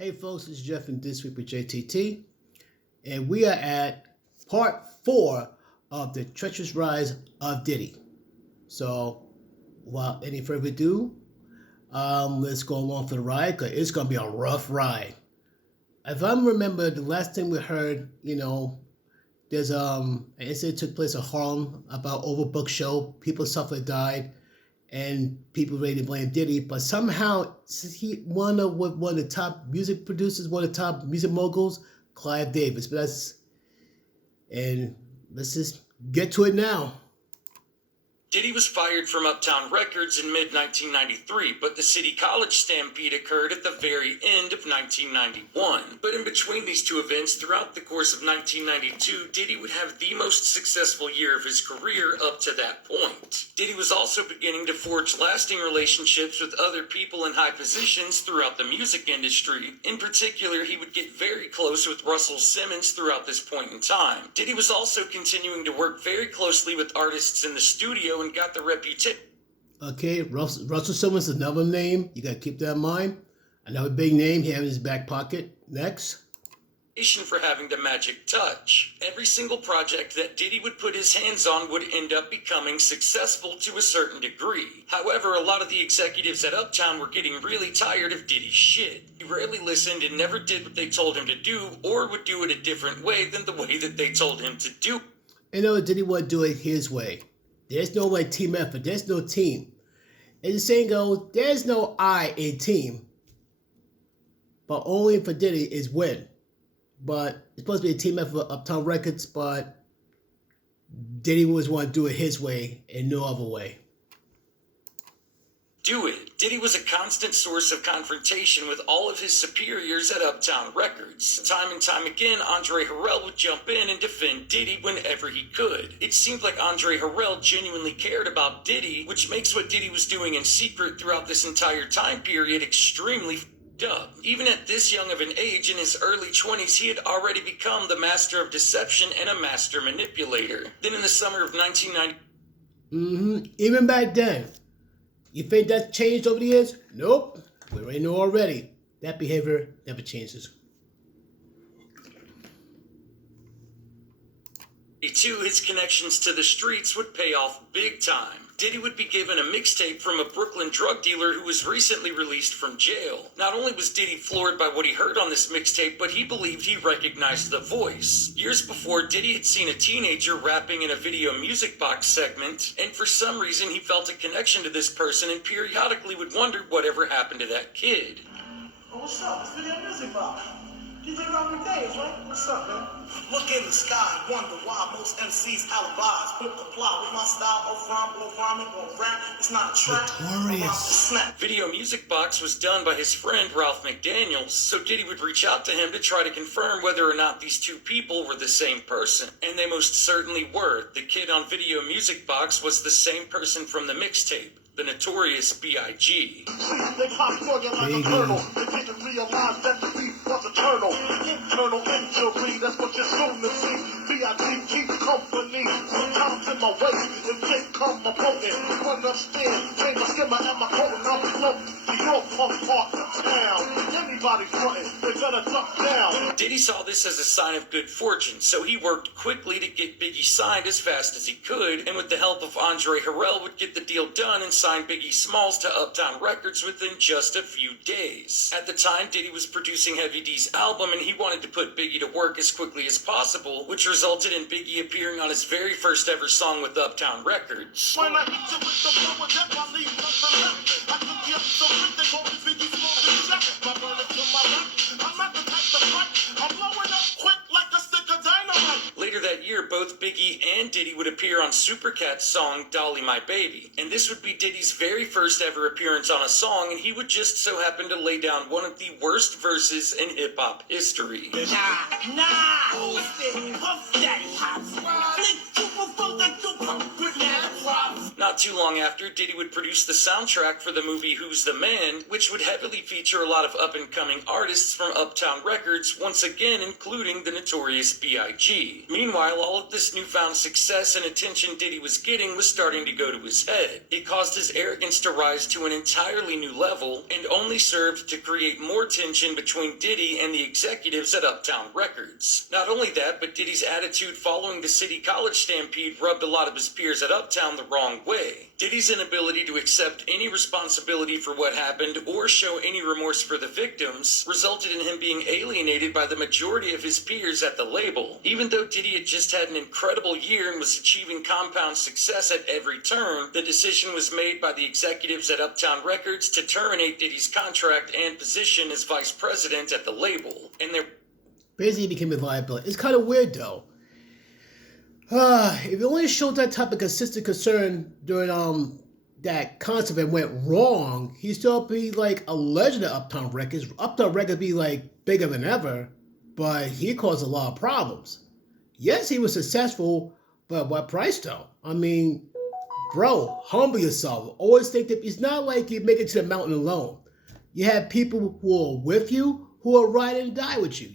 Hey folks, it's Jeff from This Week with JTT, and we are at part 4 of the treacherous rise of Diddy. So, without any further ado, let's go along for the ride, because it's going to be a rough ride. If I remember, the last time we heard, there's an incident took place in Harlem about overbooked show. People suffered, died, and people ready to blame Diddy. But somehow, he one of the top music producers, one of the top music moguls, Clive Davis. Let's just get to it now. Diddy was fired from Uptown Records in mid-1993, but the City College stampede occurred at the very end of 1991. But in between these two events, throughout the course of 1992, Diddy would have the most successful year of his career up to that point. Diddy was also beginning to forge lasting relationships with other people in high positions throughout the music industry. In particular, he would get very close with Russell Simmons throughout this point in time. Diddy was also continuing to work very closely with artists in the studio and got the reputation. Okay, Russell Simmons is another name. You got to keep that in mind. Another big name he had in his back pocket. Next. For having the magic touch. Every single project that Diddy would put his hands on would end up becoming successful to a certain degree. However, a lot of the executives at Uptown were getting really tired of Diddy's shit. He rarely listened and never did what they told him to do, or would do it a different way than the way that they told him to do. Diddy would do it his way. There's no team effort. There's no team. As the saying goes, there's no I in team. But only for Diddy is win. But it's supposed to be a team effort for Uptown Records, but Diddy always want to do it his way and no other way. Diddy was a constant source of confrontation with all of his superiors at Uptown Records. Time and time again, Andre Harrell would jump in and defend Diddy whenever he could. It seemed like Andre Harrell genuinely cared about Diddy, which makes what Diddy was doing in secret throughout this entire time period extremely up. Even at this young of an age, in his early 20s, he had already become the master of deception and a master manipulator. Then in the summer of 1990... Even back then. You think that changed over the years? Nope. We already know already. That behavior never changes. His connections to the streets would pay off big time. Diddy would be given a mixtape from a Brooklyn drug dealer who was recently released from jail. Not only was Diddy floored by what he heard on this mixtape, but he believed he recognized the voice. Years before, Diddy had seen a teenager rapping in a video music box segment, and for some reason he felt a connection to this person and periodically would wonder whatever happened to that kid. Oh, what's up? It's video music box. DJ Robert Days, right? What's up, man? Look in the sky and wonder why most MCs alibis won't comply with my style of rhyme or rhyming or rap. It's not a trap. Notorious. Video Music Box was done by his friend Ralph McDaniels, so Diddy would reach out to him to try to confirm whether or not these two people were the same person. And they most certainly were. The kid on Video Music Box was the same person from the mixtape. The notorious B.I.G. They pop for you like a kernel. They didn't realize that the beef was eternal. Internal injury, that's what you're soon to see. B.I.G. keeps company. Sometimes in my way, if they come my potent. Understand, change my skimmer and my coat and I'm floating. The York punk part of town. Anybody frontin', they better duck down. Diddy saw this as a sign of good fortune, so he worked quickly to get Biggie signed as fast as he could, and with the help of Andre Harrell would get the deal done and signed Biggie Smalls to Uptown Records within just a few days. At the time, Diddy was producing Heavy D's album, and he wanted to put Biggie to work as quickly as possible, which resulted in Biggie appearing on his very first ever song with Uptown Records. When I hit you with the blow of death, I leave nothing left. I took you up so quick, they call me Biggie Smalls and Chef. My burner to my left. I'm at the type to fight. I'm blowing up quick like a stick of dynamite. Later that year, both Biggie and Diddy would appear on Supercat's song Dolly My Baby, and this would be Diddy's very first ever appearance on a song, and he would just so happen to lay down one of the worst verses in hip-hop history. Not too long after, Diddy would produce the soundtrack for the movie Who's the Man, which would heavily feature a lot of up-and-coming artists from Uptown Records, once again including the notorious B.I.G. Meanwhile, all of this newfound success and attention Diddy was getting was starting to go to his head. It caused his arrogance to rise to an entirely new level, and only served to create more tension between Diddy and the executives at Uptown Records. Not only that, but Diddy's attitude following the City College stampede rubbed a lot of his peers at Uptown the wrong way. Diddy's inability to accept any responsibility for what happened or show any remorse for the victims resulted in him being alienated by the majority of his peers at the label. Even though Diddy had just had an incredible year and was achieving compound success at every turn, the decision was made by the executives at Uptown Records to terminate Diddy's contract and position as vice president at the label. And there basically became a liability. It's kind of weird though. If you only showed that type of consistent concern during that concert and went wrong, he'd still be like a legend at Uptown Records. Uptown Records be like bigger than ever, but he caused a lot of problems. Yes, he was successful, but at what price though? I mean, bro, humble yourself. Always think that it's not like you make it to the mountain alone. You have people who are with you, who will ride and die with you.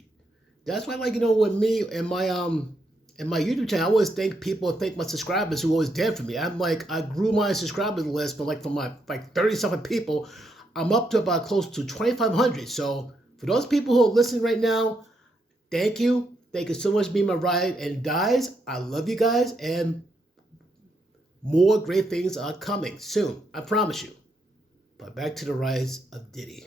That's why, like, with me and my YouTube channel, I always thank my subscribers who always there for me. I'm like, I grew my subscriber list from my 30-something people. I'm up to about close to 2,500. So for those people who are listening right now, thank you. Thank you so much for being my ride and dies. I love you guys, and more great things are coming soon. I promise you. But back to the rise of Diddy.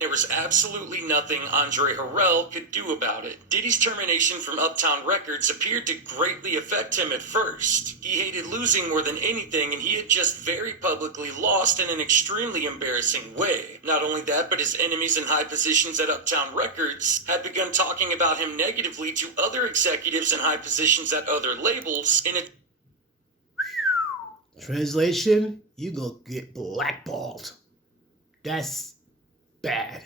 there was absolutely nothing Andre Harrell could do about it. Diddy's termination from Uptown Records appeared to greatly affect him at first. He hated losing more than anything, and he had just very publicly lost in an extremely embarrassing way. Not only that, but his enemies in high positions at Uptown Records had begun talking about him negatively to other executives in high positions at other labels in a Translation, you gonna get blackballed. That's bad.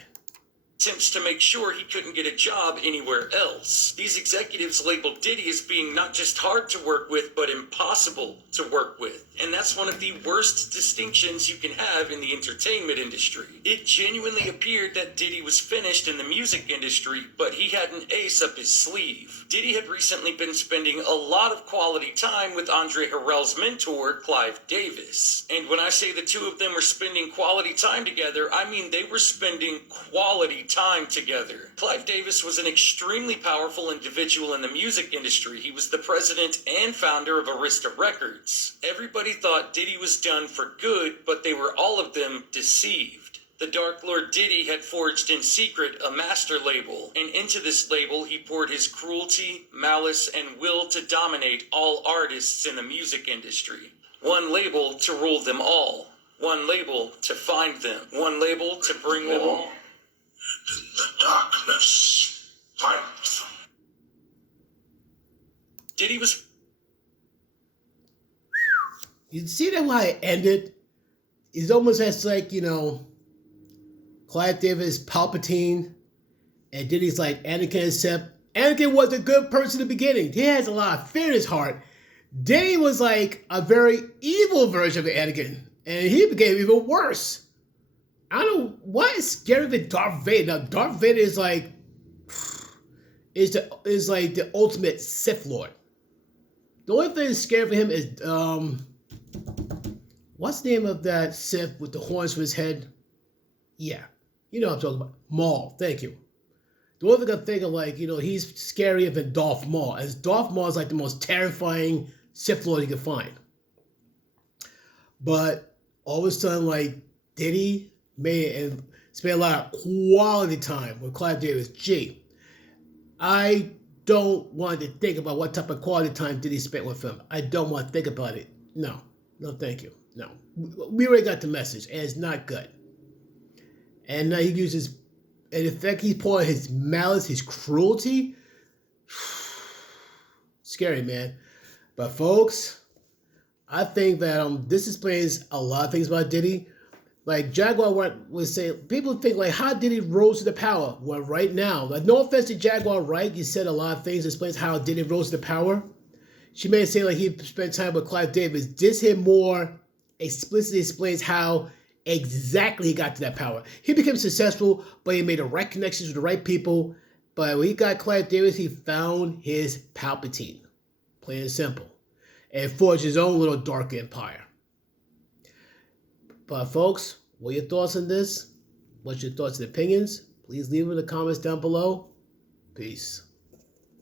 attempts to make sure he couldn't get a job anywhere else. These executives labeled Diddy as being not just hard to work with, but impossible to work with. And that's one of the worst distinctions you can have in the entertainment industry. It genuinely appeared that Diddy was finished in the music industry, but he had an ace up his sleeve. Diddy had recently been spending a lot of quality time with Andre Harrell's mentor, Clive Davis. And when I say the two of them were spending quality time together, I mean they were spending quality time together. Clive Davis was an extremely powerful individual in the music industry. He was the president and founder of Arista Records. Everybody thought Diddy was done for good, but they were all of them deceived. The Dark Lord Diddy had forged in secret a master label, and into this label he poured his cruelty, malice, and will to dominate all artists in the music industry. One label to rule them all. One label to find them. One label to bring them all. In the darkness, fight them. Diddy was... You see that why it ended? It's almost as like, Clive Davis, Palpatine, and Diddy's like Anakin, except Anakin was a good person in the beginning. He has a lot of fear in his heart. Diddy was like a very evil version of Anakin, and he became even worse. I don't know what is scary than Darth Vader. Now, Darth Vader is like the ultimate Sith Lord. The only thing that's scary for him is what's the name of that Sith with the horns for his head? Yeah, you know what I'm talking about. Maul. Thank you. The only thing I think of, he's scarier than Darth Maul, as Darth Maul is like the most terrifying Sith Lord you can find. But all of a sudden, Diddy made it and spent a lot of quality time with Clive Davis. Gee, I don't want to think about what type of quality time Diddy spent with him. I don't want to think about it. No, thank you. No. We already got the message, and it's not good. And now he uses, and in fact, he's pouring his malice, his cruelty. Scary, man. But folks, I think that this explains a lot of things about Diddy. Like Jaguar was saying, people think how Diddy rose to the power. Well, right now, no offense to Jaguar Wright, he said a lot of things that explains how Diddy rose to the power. she may say like he spent time with Clive Davis. This here more explicitly explains how exactly he got to that power. He became successful, but he made the right connections with the right people. But when he got Clive Davis, he found his Palpatine. Plain and simple. And forged his own little dark empire. But folks, what are your thoughts on this? What's your thoughts and opinions? Please leave them in the comments down below. Peace.